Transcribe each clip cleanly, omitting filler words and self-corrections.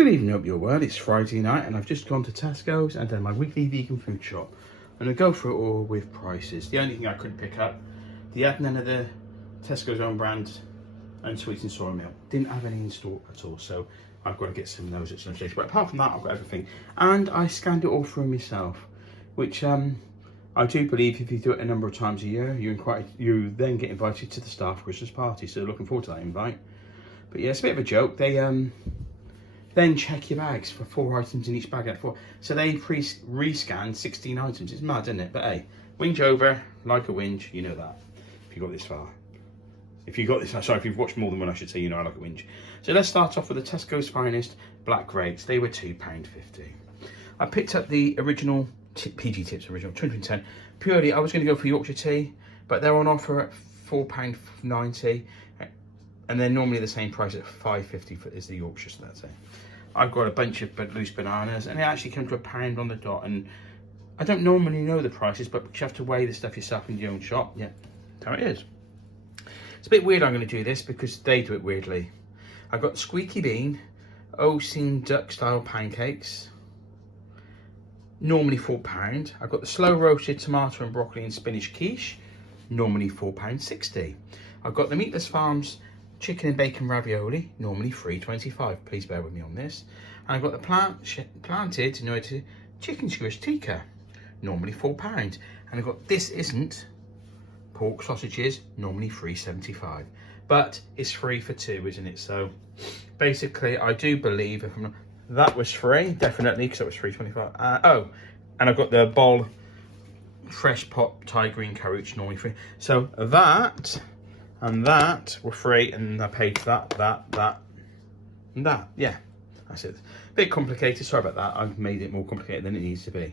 Good evening, hope you're well. It's Friday night and I've just gone to Tesco's and done my weekly vegan food shop. I'm going to go through it all with prices. The only thing I couldn't pick up, they had none of the Tesco's own brand unsweetened soy milk. Didn't have any in store at all, so I've got to get some of those at some stage. But apart from that, I've got everything. And I scanned it all through myself, which I do believe if you do it a number of times a year, you then get invited to the staff Christmas party. So looking forward to that invite. But yeah, it's a bit of a joke. They then check your bags for 4 items in each bag. So they rescan 16 items. It's mad, isn't it? But hey, whinge over like a whinge. You know that if you got this far. If you've watched more than one, I should say, you know I like a whinge. So let's start off with the Tesco's Finest Black Grapes. They were £2.50. I picked up the original PG Tips original 210. Purely, I was going to go for Yorkshire tea, but they're on offer at £4.90. And they're normally the same price at £5.50 is the Yorkshire, so that's it. I've got a bunch of loose bananas, and they actually come to £1 on the dot. And I don't normally know the prices, but you have to weigh the stuff yourself in your own shop. Yeah, that's how it is. It's a bit weird I'm going to do this because they do it weirdly. I've got Squeaky Bean, Ocean Duck style pancakes, normally £4. I've got the slow roasted tomato and broccoli and spinach quiche, normally £4.60. I've got the Meatless Farms chicken and bacon ravioli, normally £3.25. Please bear with me on this. And I've got the planted United chicken skewers tikka, normally £4. And I've got This Isn't pork sausages, normally £3.75. But it's 3 for 2, isn't it? So basically, I do believe that was free, definitely, because it was £3.25. Oh, and I've got the Bol fresh pot Thai green curry, which is normally free. So that and that were free, and I paid for that, and that. Yeah, that's it. Bit complicated, sorry about that. I've made it more complicated than it needs to be.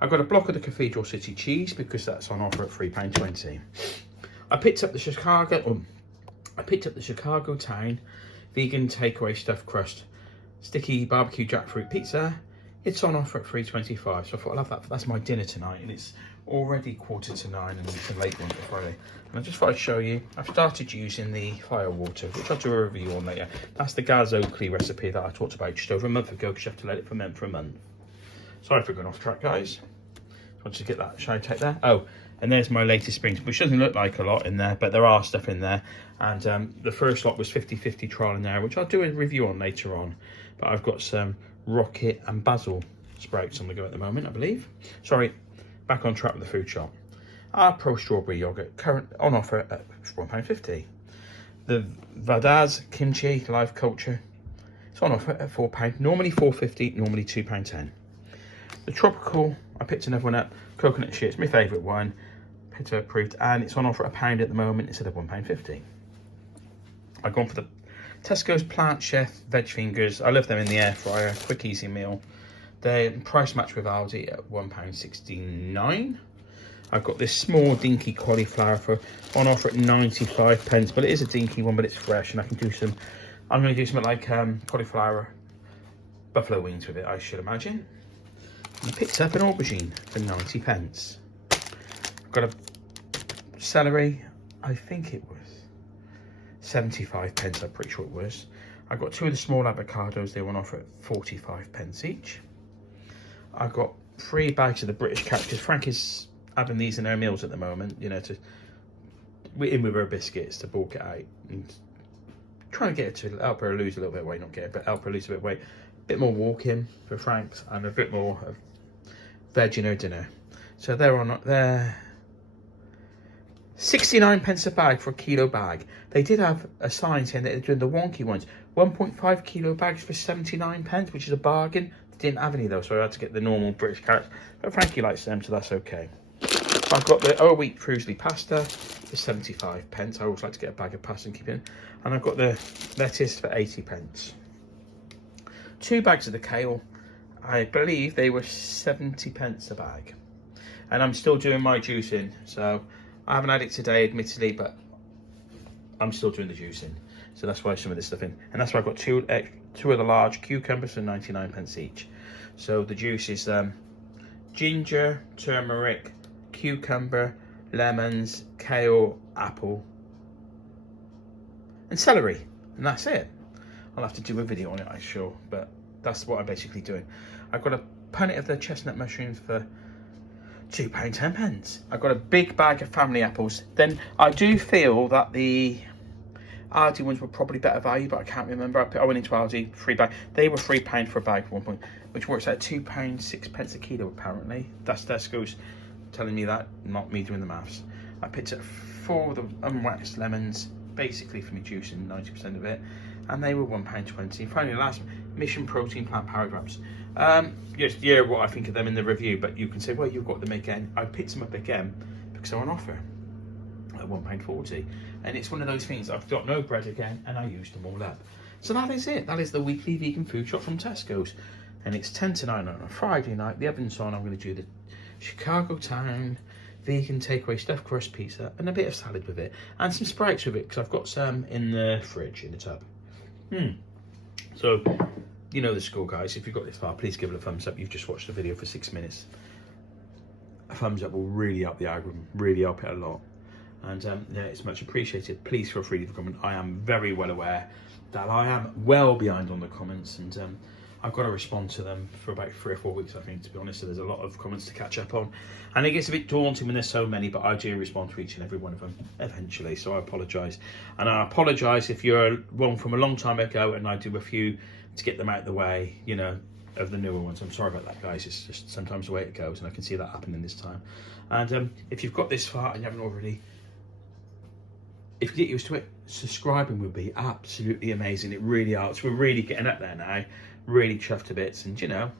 I've got a block of the Cathedral City cheese because that's on offer at £3.20. I picked up the Chicago Town vegan takeaway stuffed crust sticky barbecue jackfruit pizza. It's on offer at £3.25. So I thought I'll have that. That's my dinner tonight, and it's already 8:45, and it's a late one for Friday. And I just thought I'd show you, I've started using the fire water, which I'll do a review on later. That's the Gaz Oakley recipe that I talked about just over a month ago, because you have to let it ferment for a month. Sorry for going off track, guys. Just wanted to get that shine take there. Oh, and there's my latest springs, which doesn't look like a lot in there, but there are stuff in there. And the first lot was 50/50 trial and error, which I'll do a review on later on. But I've got some rocket and basil sprouts on the go at the moment, I believe. Sorry, back on track with the food shop. Our Pro Strawberry Yogurt, current on offer at £1.50. The Vadaz Kimchi Live Culture, it's on offer at £4, normally £4.50, normally £2.10. The Tropical, I picked another one up, Coconut Shit, it's my favourite one, Pitta approved, and it's on offer at £1 at the moment instead of £1.50. I've gone for the Tesco's Plant Chef Veg Fingers. I love them in the air fryer, quick easy meal. They're price match with Aldi at £1.69. I've got this small dinky cauliflower on offer at 95p, but it is a dinky one, but it's fresh, and I can do some. I'm going to do something like cauliflower buffalo wings with it, I should imagine. I picked up an aubergine for 90p. I've got a celery, I think it was 75p, I'm pretty sure it was. I've got 2 of the small avocados, they were on offer at 45p each. I've got 3 bags of the British Cat, because Frank is having these in her meals at the moment, you know, in with her biscuits to bulk it out. And trying to get her to help her lose a little bit of weight, not get her, but help her lose a bit of weight. A bit more walking for Frank's, and a bit more of veg in her dinner. So they're 69p a bag for a kilo bag. They did have a sign saying that they're doing the wonky ones. 1.5 kilo bags for 79p, which is a bargain. They didn't have any though, so I had to get the normal British carrots. But Frankie likes them, so that's okay. I've got the wheat Frusley pasta for 75p. I always like to get a bag of pasta and keep it in. And I've got the lettuce for 80p. 2 bags of the kale. I believe they were 70p a bag. And I'm still doing my juicing, so I haven't had it today, admittedly, but I'm still doing the juicing. So that's why some of this stuff in. And that's why I've got two of the large cucumbers for 99p each. So the juice is ginger, turmeric, cucumber, lemons, kale, apple, and celery. And that's it. I'll have to do a video on it, I'm sure. But that's what I'm basically doing. I've got a punnet of the chestnut mushrooms for £2.10. I've got a big bag of family apples. Then I do feel that the Aldi ones were probably better value, but I can't remember. I went into Aldi, free bag. They were £3 for a bag at one point, which works out £2.06 a kilo apparently. That's Tesco's telling me that, not me doing the maths. I picked up 4 of the unwaxed lemons, basically for me juicing 90% of it, and they were £1.20. Finally, last Mission Protein Plant Power Wraps. Just hear what I think of them in the review, but you can say, well, you've got them again. I picked them up again because they're on offer at £1.40, and it's one of those things. I've got no bread again, and I used them all up. So that is it. That is the weekly vegan food shop from Tesco's, and it's 10 to 9 on a Friday night. The oven's on. I'm going to do the Chicago Town vegan takeaway stuffed crust pizza and a bit of salad with it, and some Sprites with it because I've got some in the fridge in the tub. So you know the score, guys. If you've got this far, please give it a thumbs up. You've just watched the video for 6 minutes. A thumbs up will really help the algorithm, really help it a lot, and yeah, it's much appreciated. Please feel free to comment. I am very well aware that I am well behind on the comments, and I've got to respond to them for about 3 or 4 weeks, I think, to be honest. So there's a lot of comments to catch up on, and it gets a bit daunting when there's so many, but I do respond to each and every one of them eventually. So I apologise, and I apologise if you're one from a long time ago and I do a few to get them out of the way, you know, of the newer ones. I'm sorry about that, guys. It's just sometimes the way it goes, and I can see that happening this time. And if you've got this far and you haven't already, if you get used to it, subscribing would be absolutely amazing. It really helps. We're really getting up there now, really chuffed to bits. And you know,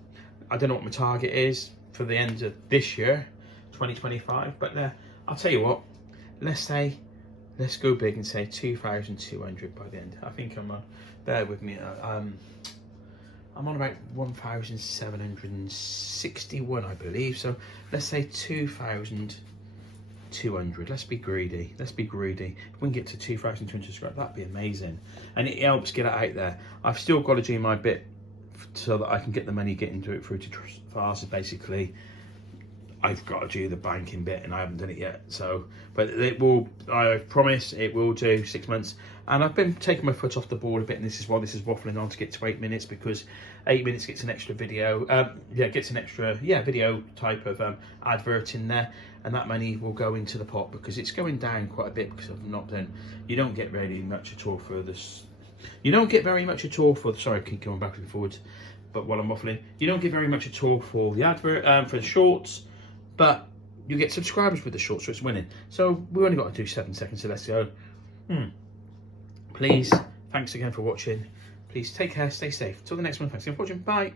I don't know what my target is for the end of this year, 2025, but I'll tell you what, let's go big and say 2,200 by the end. I think I'm bear with me, I'm on about 1,761, I believe, so let's say 2,200. Let's be greedy. If we can get to 2,200 subscribers, that'd be amazing, and it helps get it out there. I've still got to do my bit so that I can get the money getting to it through to Fast. Basically, I've got to do the banking bit, and I haven't done it yet. So, but it will. I promise it will do 6 months. And I've been taking my foot off the ball a bit, and this is why this is waffling on to get to 8 minutes, because 8 minutes gets an extra video. Gets an extra video type of advert in there, and that money will go into the pot because it's going down quite a bit because I've not done. You don't get really much at all for this. You don't get very much at all for. Sorry, I keep going backwards and forwards. But while I'm waffling, you don't get very much at all for the advert for the shorts. But you get subscribers with the shorts, so it's winning. So we've only got to do 7 seconds, so let's go. Please, thanks again for watching. Please take care, stay safe. Till the next one, thanks again for watching. Bye.